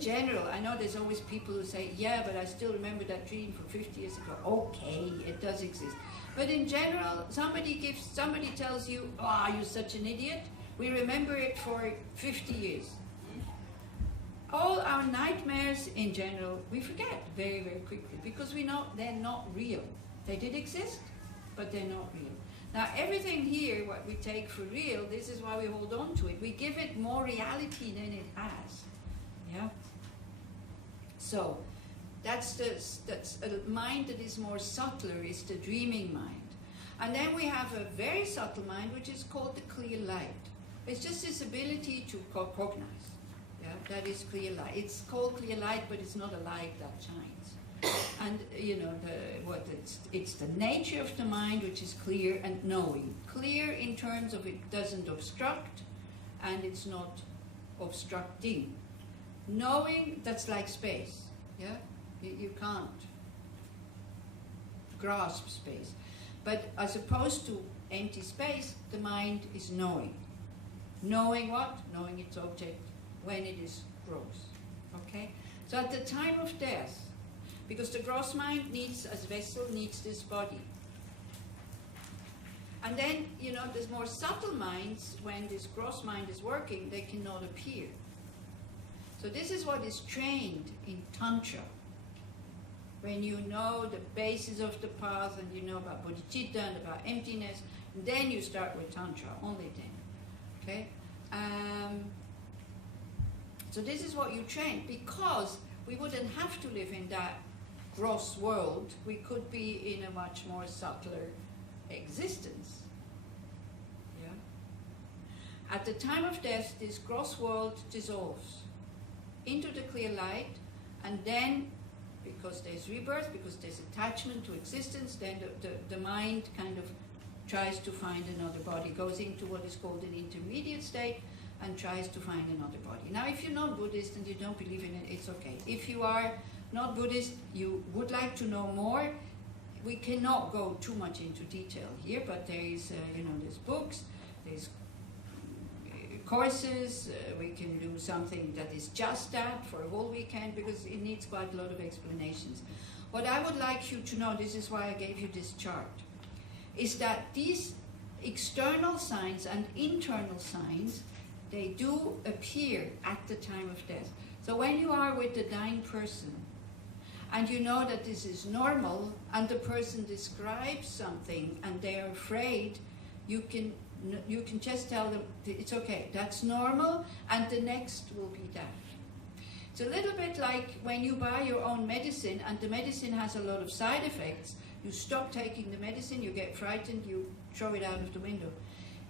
in general, I know there's always people who say, yeah, but I still remember that dream from 50 years ago. Okay, it does exist. But in general, somebody tells you, oh, you're such an idiot. We remember it for 50 years. All our nightmares in general, we forget very, very quickly because we know they're not real. They did exist, but they're not real. Now, everything here, what we take for real, this is why we hold on to it. We give it more reality than it has. Yeah? So, that's a mind that is more subtler, is the dreaming mind. And then we have a very subtle mind, which is called the clear light. It's just this ability to cognize. Yeah, that is clear light. It's called clear light, but it's not a light that shines. And you know, it's the nature of the mind which is clear and knowing. Clear in terms of it doesn't obstruct, and it's not obstructing. Knowing, that's like space. Yeah, you can't grasp space. But as opposed to empty space, the mind is knowing. Knowing what? Knowing its object when it is gross. Okay? So at the time of death, because the gross mind needs, as vessel, needs this body. And then, you know, there's more subtle minds, when this gross mind is working, they cannot appear. So this is what is trained in Tantra. When you know the basis of the path, and you know about bodhicitta and about emptiness, and then you start with Tantra, only then. Okay? So this is what you train, because we wouldn't have to live in that gross world. We could be in a much more subtler existence. Yeah? At the time of death, this gross world dissolves into the clear light, and then, because there's rebirth, because there's attachment to existence, then the mind kind of tries to find another body, goes into what is called an intermediate state, and tries to find another body. Now, if you're not Buddhist and you don't believe in it, it's okay. If you are not Buddhist, you would like to know more, we cannot go too much into detail here, but there is, you know, there's books, there's courses, we can do something that is just that for a whole weekend, because it needs quite a lot of explanations. What I would like you to know, this is why I gave you this chart, is that these external signs and internal signs, they do appear at the time of death. So when you are with the dying person, and you know that this is normal, and the person describes something, and they are afraid, you can just tell them, it's okay, that's normal, and the next will be that. It's a little bit like when you buy your own medicine, and the medicine has a lot of side effects. You stop taking the medicine, you get frightened, you throw it out of the window.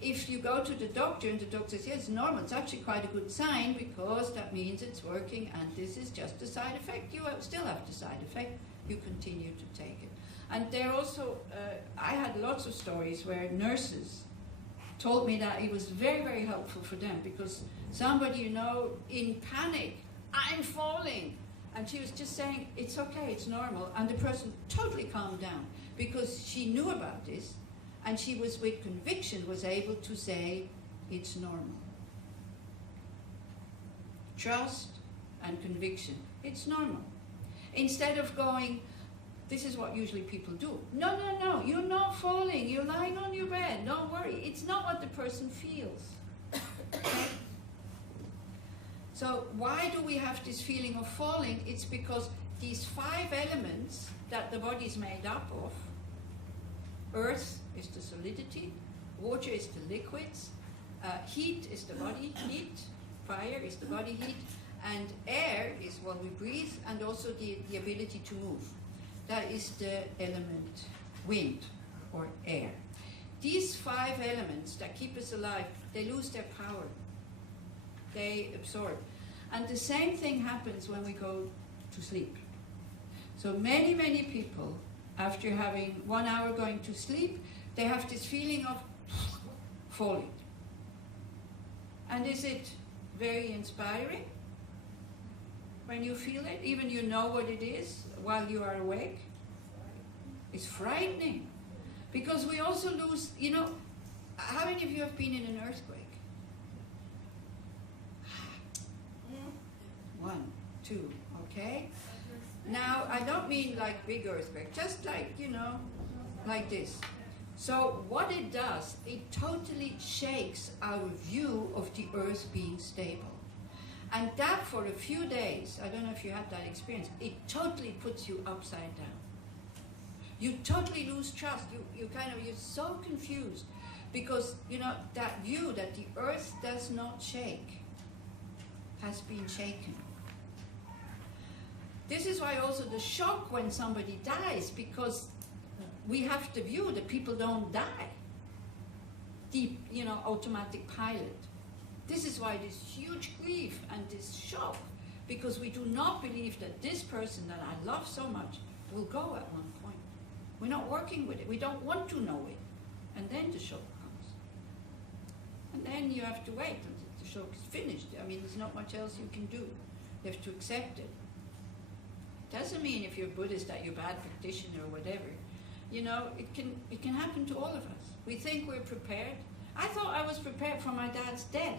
If you go to the doctor and the doctor says, yes, it's normal, it's actually quite a good sign, because that means it's working, and this is just a side effect. You still have the side effect, you continue to take it. And there also, I had lots of stories where nurses told me that it was very, very helpful for them, because somebody, you know, in panic, I'm falling. And she was just saying, it's okay, it's normal. And the person totally calmed down, because she knew about this, and she was, with conviction, was able to say, it's normal. Trust and conviction, it's normal. Instead of going, this is what usually people do. No, no, no, you're not falling. You're lying on your bed. Don't worry. It's not what the person feels. Okay? So why do we have this feeling of falling? It's because these 5 elements that the body is made up of, earth is the solidity, water is the liquids, heat is the body heat, fire is the body heat, and air is what we breathe, and also the ability to move. That is the element wind or air. These 5 elements that keep us alive, they lose their power. They absorb. And the same thing happens when we go to sleep. So many, many people, after having 1 hour going to sleep, they have this feeling of falling. And is it very inspiring when you feel it, even you know what it is while you are awake? It's frightening, because we also lose, you know, how many of you have been in an earthquake? 1, too, okay? Now, I don't mean like big earthquake, just like, like this. So what it does, it totally shakes our view of the earth being stable. And that for a few days, I don't know if you had that experience, it totally puts you upside down. You totally lose trust. You're so confused because, that view that the earth does not shake has been shaken. This is why also the shock when somebody dies, because we have the view that people don't die. Deep, automatic pilot. This is why this huge grief and this shock, because we do not believe that this person that I love so much will go at one point. We're not working with it. We don't want to know it. And then the shock comes. And then you have to wait until the shock is finished. I mean, there's not much else you can do. You have to accept it. Doesn't mean if you're Buddhist that you're a bad practitioner or whatever. It can happen to all of us. We think we're prepared. I thought I was prepared for my dad's death.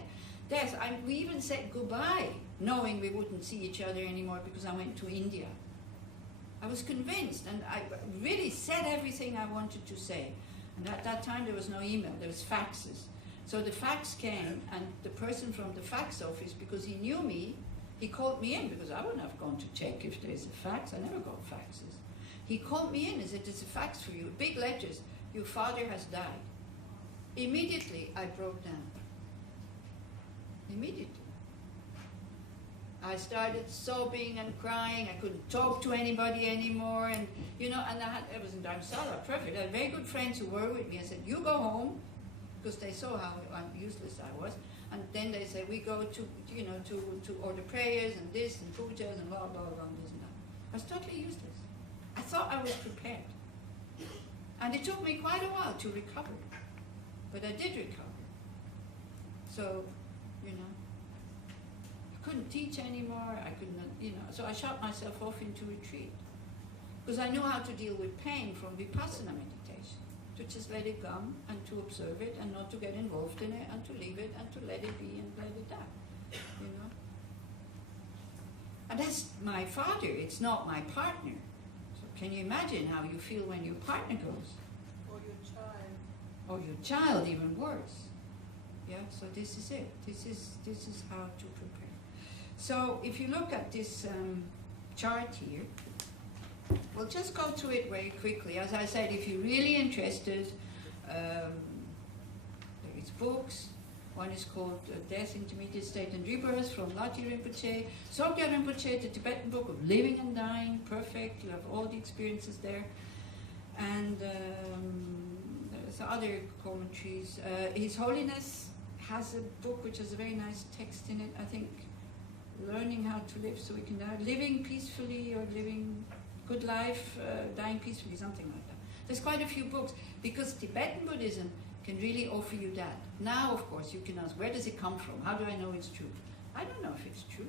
We even said goodbye, knowing we wouldn't see each other anymore because I went to India. I was convinced, and I really said everything I wanted to say. And at that time, there was no email, there was faxes. So the fax came, and the person from the fax office, because he knew me, he called me in, because I wouldn't have gone to check if there's a fax. I never got faxes. He called me in and said, there's a fax for you, big letters, your father has died. Immediately, I broke down. Immediately. I started sobbing and crying. I couldn't talk to anybody anymore. And, and I was in Dharamsala, perfect. I had very good friends who were with me. I said, you go home, because they saw how useless I was. And then they said, we go to order prayers and this and pujas and blah, blah, blah, and this and that. I was totally useless. I thought I was prepared. And it took me quite a while to recover. But I did recover. So, I couldn't teach anymore. I couldn't, so I shut myself off into retreat. Because I knew how to deal with pain from Vipassana meditation. To just let it come and to observe it and not to get involved in it and to leave it and to let it be and let it die. And that's my father. It's not my partner. So can you imagine how you feel when your partner goes? Or your child. Or your child, even worse. Yeah, so this is it. This is how to prepare. So if you look at this chart here, we'll just go through it very quickly. As I said, if you're really interested, there is books. One is called Death, Intermediate State and Rebirth from Lati Rinpoche. Sokya Rinpoche, the Tibetan book of living and dying, perfect. You have all the experiences there. And there's other commentaries. His Holiness has a book which has a very nice text in it, I think, learning how to live so we can die, living peacefully or living good life, dying peacefully, something like that. There's quite a few books because Tibetan Buddhism can really offer you that. Now, of course, you can ask, where does it come from? How do I know it's true? I don't know if it's true.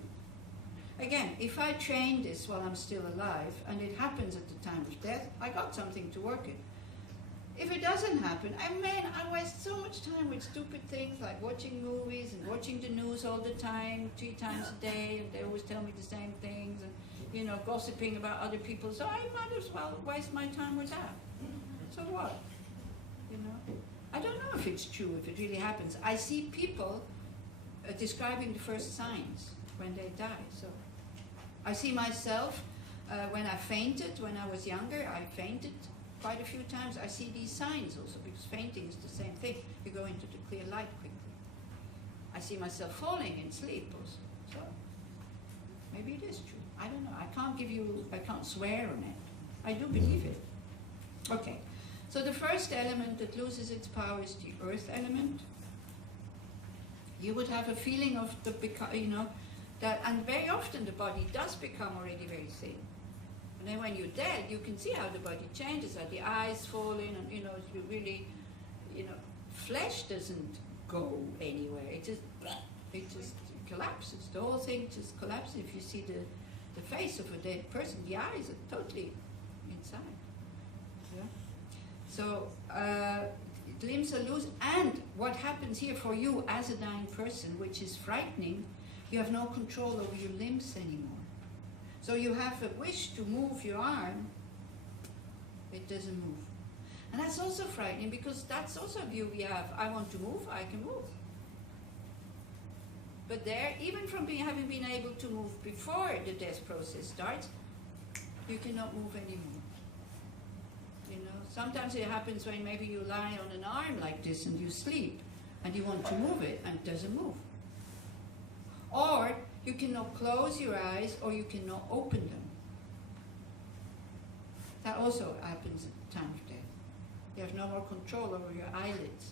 Again, if I train this while I'm still alive and it happens at the time of death, I got something to work it. If it doesn't happen, I waste so much time with stupid things like watching movies and watching the news all the time, 3 times a day, and they always tell me the same things, and gossiping about other people. So I might as well waste my time with that. So what? I don't know if it's true, if it really happens. I see people describing the first signs when they die. So I see myself when I fainted, when I was younger, I fainted quite a few times. I see these signs also, because fainting is the same thing. You go into the clear light quickly. I see myself falling in sleep also. So maybe it is true. I don't know. I can't swear on it. I do believe it. Okay. So the first element that loses its power is the earth element. You would have a feeling of that, and very often the body does become already very thin. And then when you're dead, you can see how the body changes, how the eyes fall in, and you really, flesh doesn't go anywhere. It just collapses. The whole thing just collapses. If you see the face of a dead person, the eyes are totally inside. Yeah. So limbs are loose, and what happens here for you as a dying person, which is frightening, you have no control over your limbs anymore. So you have a wish to move your arm, it doesn't move. And that's also frightening, because that's also a view we have. I want to move, I can move. But there, even from having been able to move before the death process starts, you cannot move anymore. You know, sometimes it happens when maybe you lie on an arm like this and you sleep, and you want to move it, and it doesn't move. Or you cannot close your eyes, or you cannot open them. That also happens at the time of death. You have no more control over your eyelids.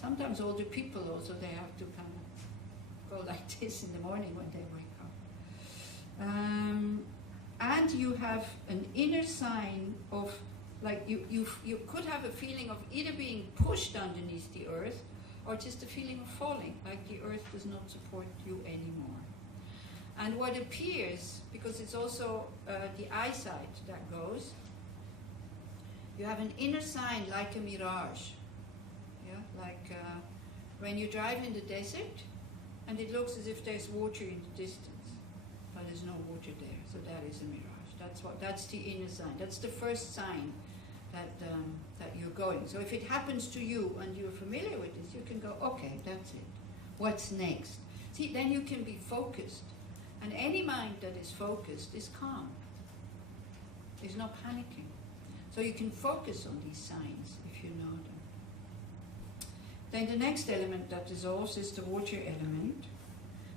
Sometimes older people also, they have to kind of go like this in the morning when they wake up. And you have an inner sign of, like you could have a feeling of either being pushed underneath the earth, or just a feeling of falling, like the earth does not support you anymore. And what appears, because it's also the eyesight that goes, you have an inner sign like a mirage. Yeah, like when you drive in the desert, and it looks as if there's water in the distance, but there's no water there. So that is a mirage. That's the inner sign. That's the first sign that you're going. So if it happens to you and you're familiar with this, you can go, okay, that's it. What's next? See, then you can be focused. And any mind that is focused is calm. It's not panicking. So you can focus on these signs if you know them. Then the next element that dissolves is the water element.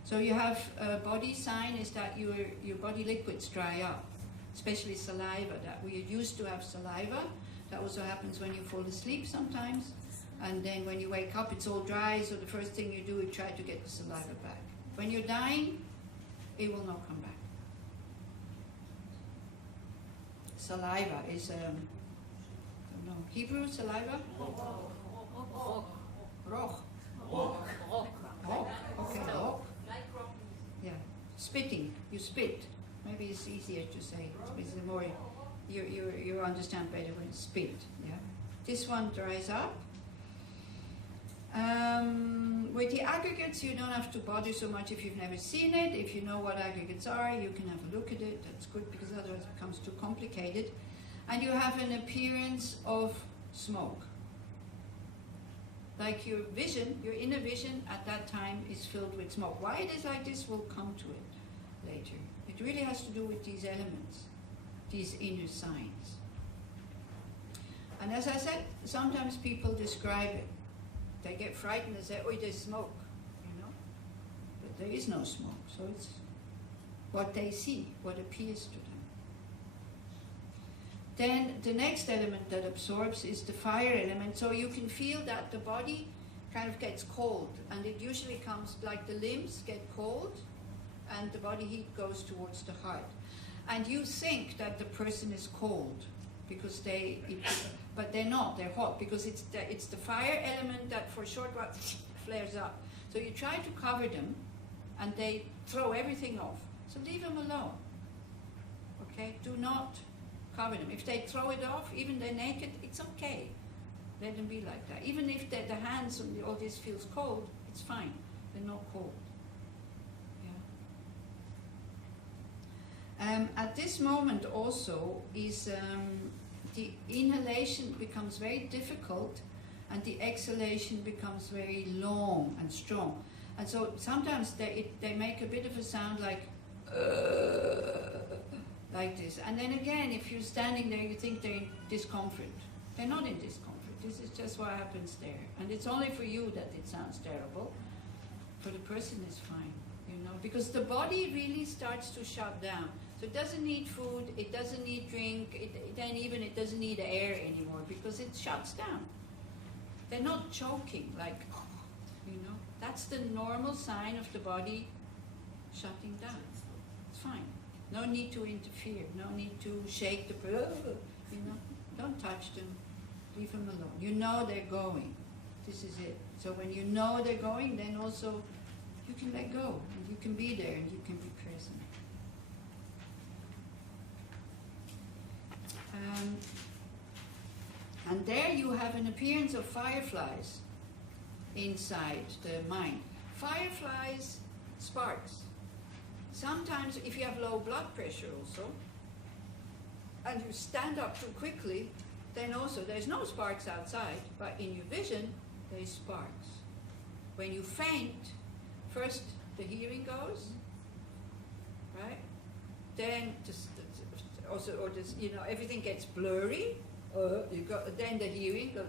So you have a body sign is that your body liquids dry up, especially saliva. That we used to have saliva. That also happens when you fall asleep sometimes. And then when you wake up, it's all dry, so the first thing you do is try to get the saliva back. When you're dying, it will not come back. Saliva is, I don't know, Hebrew saliva? Roch. Okay, roch. Yeah, spitting, you spit. Maybe it's easier to say. It's more, you understand better when it's spit. Yeah. This one dries up. With the aggregates, you don't have to bother so much if you've never seen it. If you know what aggregates are, you can have a look at it. That's good, because otherwise it becomes too complicated. And you have an appearance of smoke. Like your vision, your inner vision at that time is filled with smoke. Why it is like this, we'll come to it later. It really has to do with these elements, these inner signs. And as I said, sometimes people describe it. They get frightened and say, oh, there's smoke, you know? But there is no smoke, so it's what they see, what appears to them. Then the next element that absorbs is the fire element. So you can feel that the body kind of gets cold, and it usually comes like the limbs get cold, and the body heat goes towards the heart. And you think that the person is cold, because but they're not, they're hot, because it's the fire element that for a short while flares up. So you try to cover them, and they throw everything off. So leave them alone, okay? Do not cover them. If they throw it off, even they're naked, it's okay. Let them be like that. Even if the hands and all this feels cold, it's fine. They're not cold. Yeah. At this moment also is the inhalation becomes very difficult, and the exhalation becomes very long and strong. And so sometimes they make a bit of a sound like this. And then again, if you're standing there, you think they're in discomfort. They're not in discomfort. This is just what happens there. And it's only for you that it sounds terrible. For the person, it's fine, you know, because the body really starts to shut down. So it doesn't need food, it doesn't need drink, it doesn't need air anymore, because it shuts down. They're not choking, like, you know. That's the normal sign of the body shutting down. It's fine. No need to interfere, no need to shake the person, you know. Don't touch them, leave them alone. You know they're going. This is it. So when you know they're going, then also you can let go, and you can be there, and you can be present. And there you have an appearance of fireflies inside the mind. Fireflies, sparks. sometimes if you have low blood pressure also, and you stand up too quickly, then also there's no sparks outside, but in your vision, there's sparks. When you faint, first the hearing goes, right? Then also, or this, everything gets blurry. Then the hearing goes,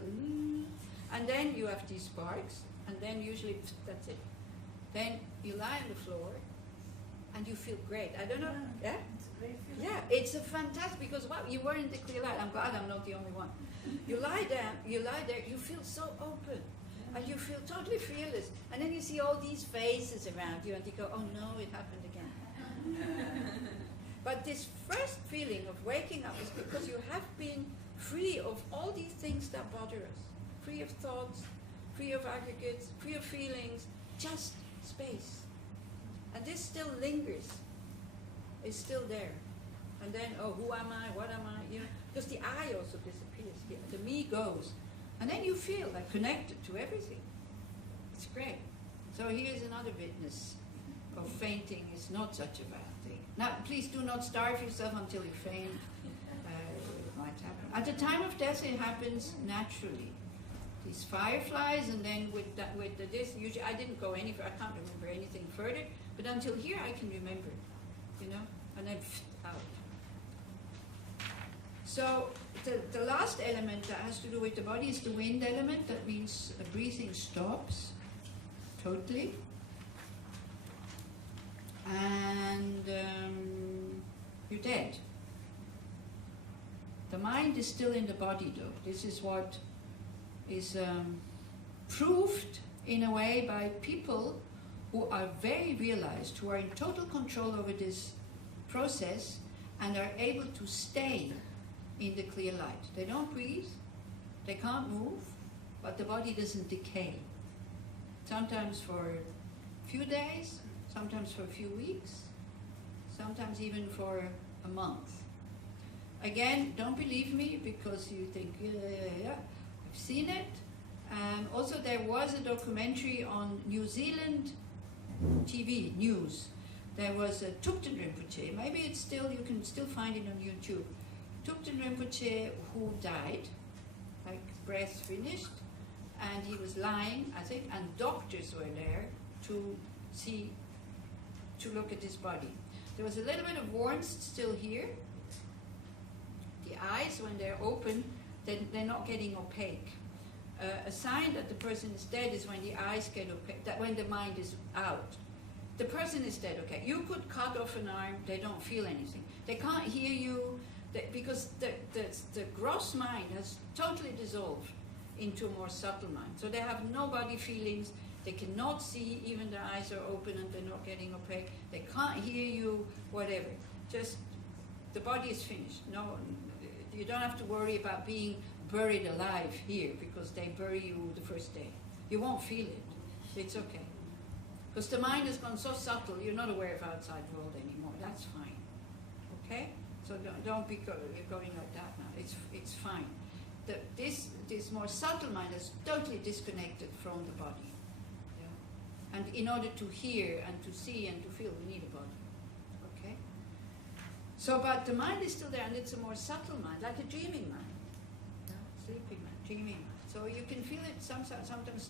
and then you have these sparks, and then usually that's it. Then you lie on the floor, and you feel great. I don't know. Yeah. Yeah, it's a fantastic, because you were in the clear light. I'm glad I'm not the only one. You lie there, you feel so open, and you feel totally fearless. And then you see all these faces around you, and you go, oh no, it happened again. But this first feeling of waking up is because you have been free of all these things that bother us. Free of thoughts, free of aggregates, free of feelings, just space. And this still lingers. It's still there. And then, who am I? What am I? Because the I also disappears. The me goes. And then you feel like connected to everything. It's great. So here's another witness of fainting is not such a bad thing. Now, please do not starve yourself until you faint. It might happen. At the time of death, it happens naturally. These fireflies, and then with this, usually I didn't go any further. I can't remember anything further. But until here, I can remember it. And then out. So the last element that has to do with the body is the wind element. That means breathing stops totally. And you're dead. The mind is still in the body though. This is what is proved in a way by people who are very realized, who are in total control over this process and are able to stay in the clear light. They don't breathe, they can't move, but the body doesn't decay. Sometimes for a few days, sometimes for a few weeks, sometimes even for a month. Again, don't believe me because you think, yeah, I've seen it. Also, there was a documentary on New Zealand TV news. There was a Thupten Rinpoche, maybe it's still, you can still find it on YouTube. Thupten Rinpoche who died, like breath finished, and he was lying, I think, and doctors were there to look at his body. There was a little bit of warmth still here. The eyes, when they're open, they're not getting opaque. A sign that the person is dead is when the eyes get opaque, that when the mind is out. The person is dead, okay. You could cut off an arm, they don't feel anything. They can't hear you, because the gross mind has totally dissolved into a more subtle mind. So they have no body feelings, they cannot see, even their eyes are open and they're not getting opaque. They can't hear you, whatever. Just, the body is finished. No, you don't have to worry about being buried alive here, because they bury you the first day. You won't feel it. It's okay. Because the mind has gone so subtle, you're not aware of outside world anymore. That's fine. Okay? So don't be going like that now. It's fine. This more subtle mind is totally disconnected from the body. Yeah? And in order to hear and to see and to feel, we need a body. Okay? So, but the mind is still there, and it's a more subtle mind, like a dreaming mind. Sleeping mind, dreaming mind. So you can feel it sometimes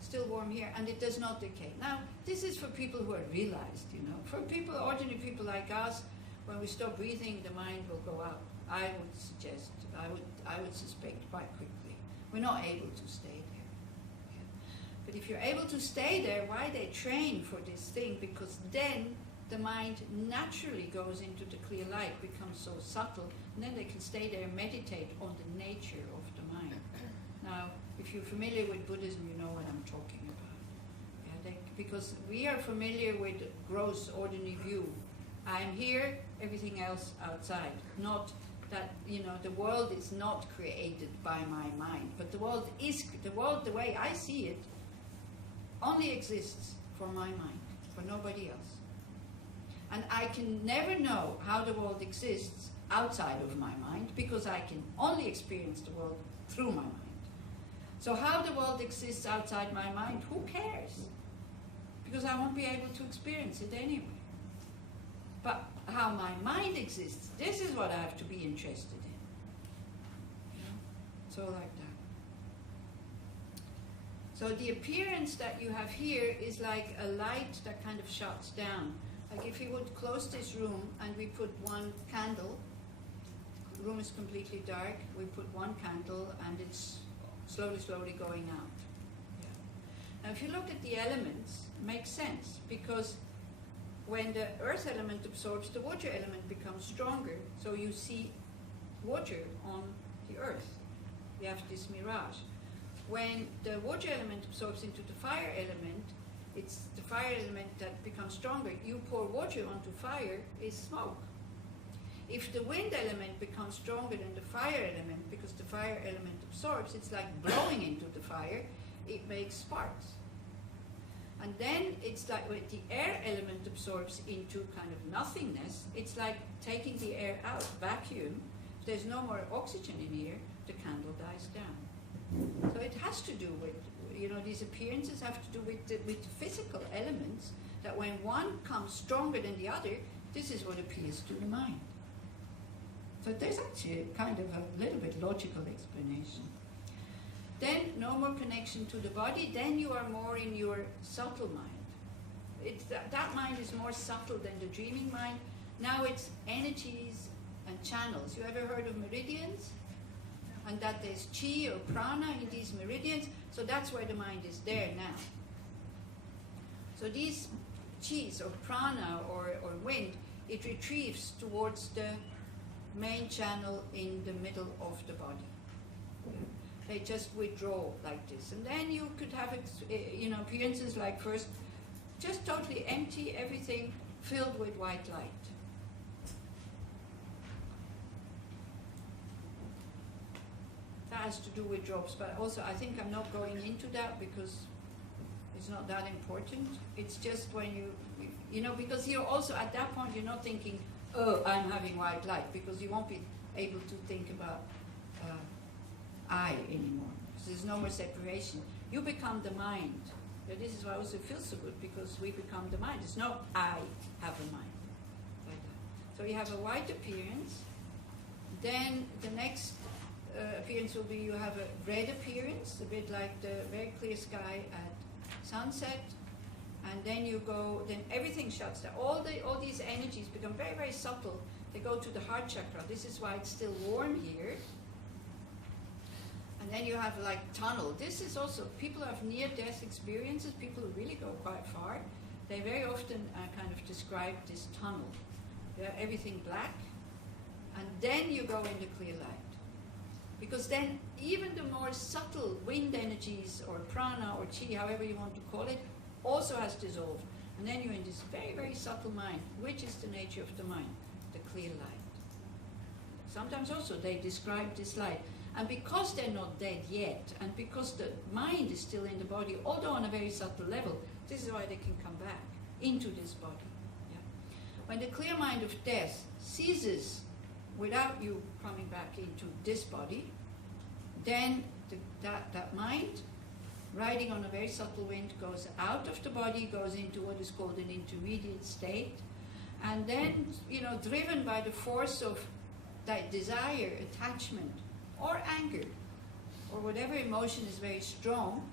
still warm here, and it does not decay. Now, this is for people who are realized, For people, ordinary people like us, when we stop breathing, the mind will go out. I would suggest, I would suspect quite quickly. We're not able to stay there. Yeah. But if you're able to stay there, why they train for this thing? Because then the mind naturally goes into the clear light, becomes so subtle, and then they can stay there and meditate on the nature of the mind. Now, if you're familiar with Buddhism, you know what I'm talking about. Yeah, because we are familiar with the gross, ordinary view. I'm here, everything else outside. Not that, the world is not created by my mind, but the world, the way I see it, only exists for my mind, for nobody else. And I can never know how the world exists outside of my mind, because I can only experience the world through my mind. So how the world exists outside my mind, who cares? Because I won't be able to experience it anyway. But how my mind exists, this is what I have to be interested in. You know? So like that. So the appearance that you have here is like a light that kind of shuts down. Like if you would close this room and we put one candle, the room is completely dark, we put one candle and it's slowly going out. Yeah. Now if you look at the elements, it makes sense, because when the earth element absorbs, the water element becomes stronger, so you see water on the earth. You have this mirage. When the water element absorbs into the fire element, it's the fire element that becomes stronger. You pour water onto fire, is smoke. If the wind element becomes stronger than the fire element, because the fire element absorbs, it's like blowing into the fire, it makes sparks. And then it's like when the air element absorbs into kind of nothingness, it's like taking the air out, vacuum. If there's no more oxygen in here, the candle dies down. So it has to do with, you know, these appearances have to do with the physical elements, that when one comes stronger than the other, this is what appears to the mind. So there's actually kind of a little bit logical explanation. Then no more connection to the body, then you are more in your subtle mind. It's that mind is more subtle than the dreaming mind. Now it's energies and channels. You ever heard of meridians? And that there's chi or prana in these meridians, so that's where the mind is there now. So these chis or prana or wind, it retrieves towards the main channel in the middle of the body. They just withdraw like this. And then you could have you know, appearances like first, just totally empty, everything filled with white light. That has to do with drops, but also I think I'm not going into that because it's not that important. It's just when you know, because you're also at that point you're not thinking, oh, I'm having white light, because you won't be able to think about I anymore. So there's no more separation. You become the mind. So this is why also it feels so good, because we become the mind. It's not I have a mind. Like that. So you have a white appearance. Then the next appearance will be you have a red appearance, a bit like the very clear sky at sunset, and then you go, then everything shuts down. All these energies become very, very subtle. They go to the heart chakra. This is why it's still warm here. And then you have like tunnel. This is also, people have near-death experiences, people who really go quite far. They very often kind of describe this tunnel. Everything black, and then you go into clear light. Because then even the more subtle wind energies or prana or chi, however you want to call it, also has dissolved. And then you're in this very, very subtle mind, which is the nature of the mind, the clear light. Sometimes also they describe this light. And because they're not dead yet, and because the mind is still in the body, although on a very subtle level, this is why they can come back into this body. Yeah? When the clear mind of death ceases without you coming back into this body, then that mind, riding on a very subtle wind, goes out of the body, goes into what is called an intermediate state, and then, you know, driven by the force of that desire, attachment, or anger, or whatever emotion is very strong,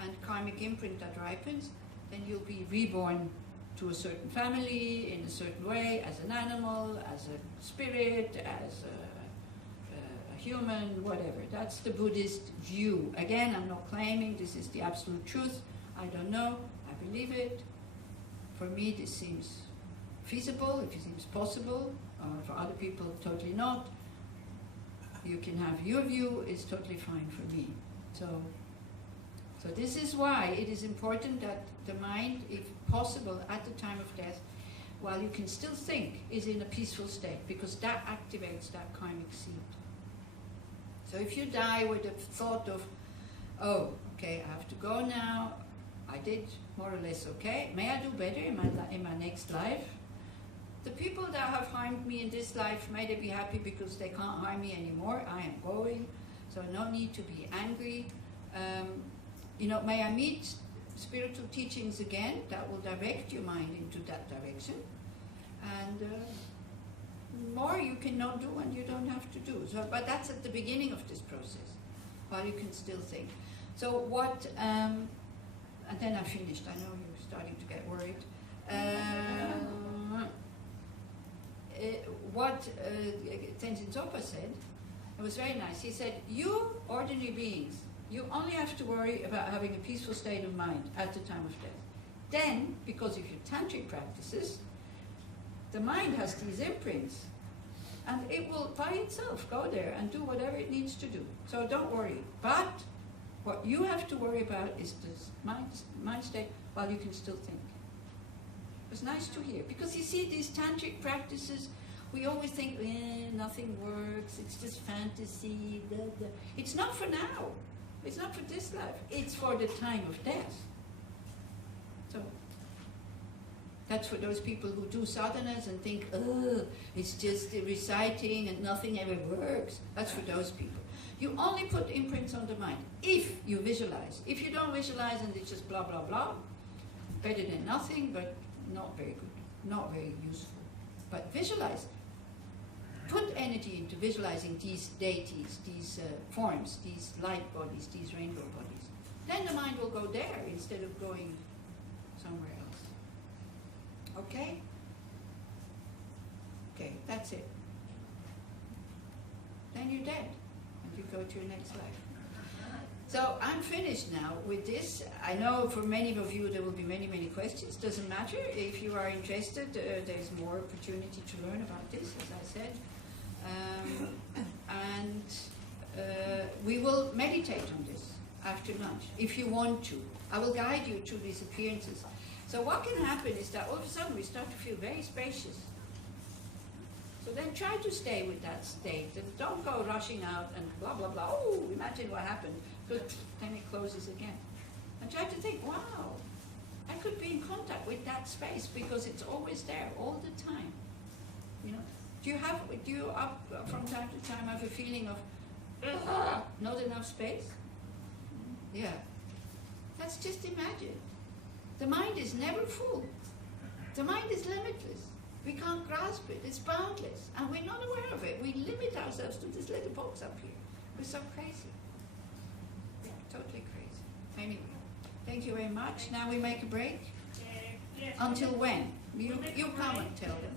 and karmic imprint that ripens, then you'll be reborn to a certain family, in a certain way, as an animal, as a spirit, as a human, whatever. That's the Buddhist view. Again, I'm not claiming this is the absolute truth. I don't know. I believe it. For me, this seems feasible, if it seems possible. For other people, totally not. You can have your view, it's totally fine for me. So this is why it is important that the mind, if possible, at the time of death, while you can still think, is in a peaceful state, because that activates that karmic seed. So if you die with the thought of, oh, okay, I have to go now, I did more or less okay, may I do better in my next life? The people that have harmed me in this life, may they be happy because they can't harm me anymore. I am going, so no need to be angry. You know, may I meet spiritual teachings again that will direct your mind into that direction. And more you cannot do and you don't have to do. So, but that's at the beginning of this process, while you can still think. So what, and then I finished. I know you're starting to get worried. What Tenzin Zopa said, it was very nice. He said, you ordinary beings, you only have to worry about having a peaceful state of mind at the time of death. Then, because of your tantric practices, the mind has these imprints, and it will by itself go there and do whatever it needs to do. So don't worry. But what you have to worry about is this mind state while you can still think. It's nice to hear, because you see these tantric practices, we always think, nothing works, it's just fantasy, blah, blah. It's not for now. It's not for this life. It's for the time of death. So that's for those people who do sadhanas and think, it's just reciting and nothing ever works. That's for those people. You only put imprints on the mind if you visualize. If you don't visualize and it's just blah, blah, blah, better than nothing, but not very good, not very useful. But visualize. Put energy into visualizing these deities, these forms, these light bodies, these rainbow bodies. Then the mind will go there instead of going somewhere else. Okay? Okay, that's it. Then you're dead, and you go to your next life. So I'm finished now with this. I know for many of you there will be many, many questions. Doesn't matter. If you are interested, there's more opportunity to learn about this, as I said. We will meditate on this after lunch, if you want to. I will guide you through these appearances. So what can happen is that all of a sudden we start to feel very spacious. So then try to stay with that state, and don't go rushing out and blah, blah, blah. Oh, imagine what happened. Good, then it closes again. And try to think, wow, I could be in contact with that space because it's always there all the time. You know, do you from time to time have a feeling of not enough space? Yeah. Let's just imagine. The mind is never full. The mind is limitless. We can't grasp it. It's boundless. And we're not aware of it. We limit ourselves to this little box up here. We're so crazy. Yeah, totally crazy. Anyway, thank you very much. Now we make a break. Until when? You come and tell them.